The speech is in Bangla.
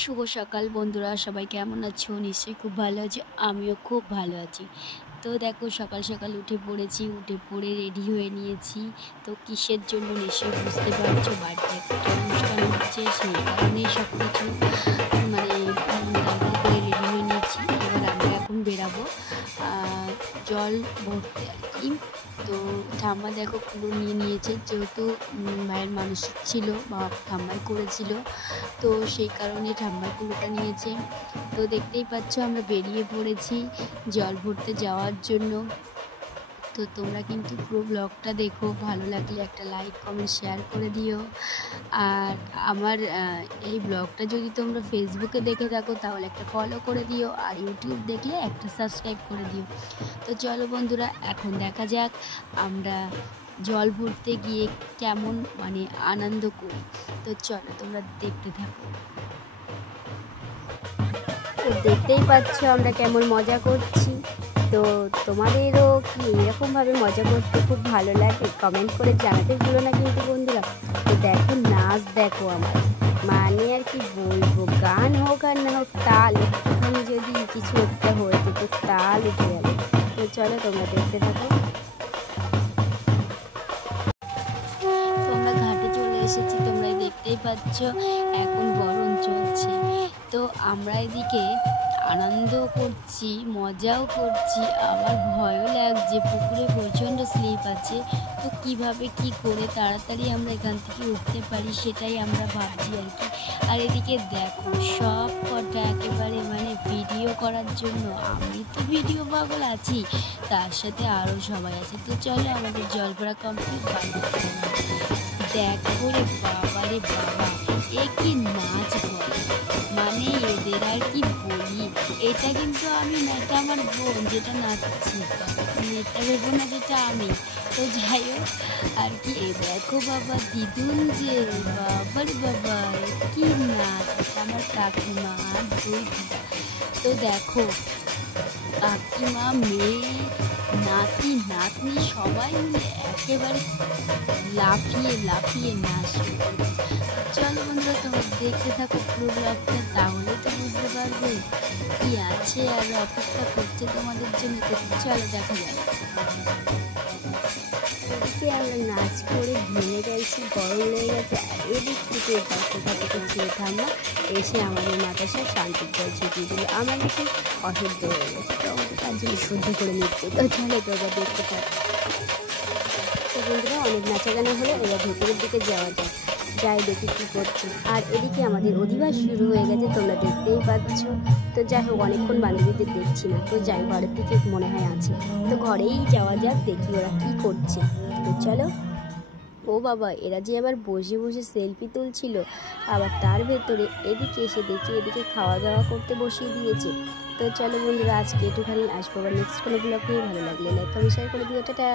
শুভ সকাল বন্ধুরা, সবাই কেমন আছো? নিশ্চয়ই খুব ভালো আছি, আমিও খুব ভালো আছি। তো দেখো সকাল সকাল উঠে পড়েছি, উঠে পড়ে রেডি হয়ে নিয়েছি। তো কিসের জন্য নিশ্চয়ই বুঝতে পারছো, বাড়িতে একটা অনুষ্ঠান হচ্ছে, সেই কারণেই সব কিছু মানে তাড়াতাড়ি করে রেডি হয়ে নিয়েছি। এবার আমরা এখন বেরাবো জল ভরতে আর কি। তো ঠাম্মা দেখো কুলো নিয়ে নিয়েছে, যেহেতু ভাইয়ের মানুষ ছিল বা ঠাম্মাই করেছিল, তো সেই কারণে ঠাম্মার কুলোটা নিয়েছে। তো দেখতেই পাচ্ছ আমরা বেরিয়ে পড়েছি জল ভরতে যাওয়ার জন্য। তো তোমরা কিন্তু পুরো ব্লগটা দেখো, ভালো লাগলে একটা লাইক কমেন্ট শেয়ার করে দিও। আর আমার এই ব্লগটা যদি তোমরা ফেসবুকে দেখে থাকো তাহলে একটা ফলো করে দিও, আর ইউটিউব দেখলে একটা সাবস্ক্রাইব করে দিও। তো চলো বন্ধুরা, এখন দেখা যাক আমরা জল ভরতে গিয়ে কেমন আনন্দ করি। তো চলো তোমরা দেখতে থাকো। তো দেখতেই পাচ্ছ আমরা কেমন মজা করছি। তো তোমাদেরও কি এরকমভাবে মজা করতে খুব ভালো লাগে? কমেন্ট করে জানাতে ভুলো না কিন্তু বন্ধুরা। তো দেখো নাচ, দেখো আমার আর কি বলবো, গান হোক আর না হোক, তাল একটুখানি যদি কিছু একটা হয়েছে তো তাল উঠে গেল। তো চলো তোমরা দেখতে থাকো। তোমরা ঘাটে চলে এসেছি, তোমরা দেখতেই পাচ্ছ এখন গরম চলছে। তো আমরা এদিকে আনন্দ করছি, মজাও করছি, আবার ভয়ও লাগছে, পুকুরে প্রচণ্ড স্লিপ আছে। তো কিভাবে কি করে তাড়াতাড়ি আমরা এখান থেকে উঠতে পারি সেটাই আমরা ভাবছি আর কি। আর এদিকে দেখো সব কটা একেবারে ভিডিও করার জন্য, আমি তো ভিডিও পাগল আছি, তার সাথে আরও সবাই আছে। তো চলো আমাদের জল ভরা কমপ্লিট, দেখো রে বাবা রে বাবা, এ কি নাচ বলে, এদের আর কি বলি। এটা কিন্তু আমি না, এটা আমার বোন যেটা নাচছি, এটা ভেবো না যেটা আমি। তো যাই হোক আর কি, এ দেখো বাবা দিদুন যে, বাবার বাবা কি নাচ, আমার কাকিমা আর দুই দিদা। তো দেখো কাকিমা, মেয়ে, নাতি নাতনি সবাই মিলে একেবারে লাফিয়ে লাফিয়ে নাচ শুরু করে। চলো বন্ধুরা তোমরা দেখতে থাকো পুরো ব্লগটা, তাহলে তো বুঝতে পারবে কি আছে আর অপেক্ষা করছে তোমাদের জন্য। তো চলো দেখা যাক। এদিকে আমরা নাচ করে ভেঙে গেছি, গরম লেগে গেছে, আর এদিক থেকে কোথা থেকে ছেড়ে ঠাম্মা এসে আমাদের মাথার সাথে শান্তির জল ছিটিয়ে দিল। আমার একটু অসহ্য হয়ে গেছে, তো আমাকে তার জন্য সহ্য করে নিচ্ছে। তো চলে তোমরা দেখতে থাকো। তো বন্ধুরা অনেক নাচা গানা হলো, এবার ভেতরের দিকে যাওয়া যায়, যাই দেখি কী করছে। আর এদিকে আমাদের অধিবাস শুরু হয়ে গেছে, তোমরা দেখতেই পাচ্ছ। তো যাই হোক অনেকক্ষণ বান্ধবীদের দেখছি না, তো যাই ঘরের দিকে মনে হয় আছে, তো ঘরেই যাওয়া যাক, দেখি ওরা কী করছে। তো চলো। ও বাবা, এরা যে আবার বসে বসে সেলফি তুলছিল, আবার তার ভেতরে এদিকে এসে দেখি এদিকে খাওয়া দাওয়া করতে বসিয়ে দিয়েছে। তো চলো বন্ধুরা, আজকে একটুখানি আসবো, আবার নেক্সট কোনো ব্লগ নিয়ে। ভালো লাগলে লাইক কমেন্ট শেয়ার করে দিও, টাটা।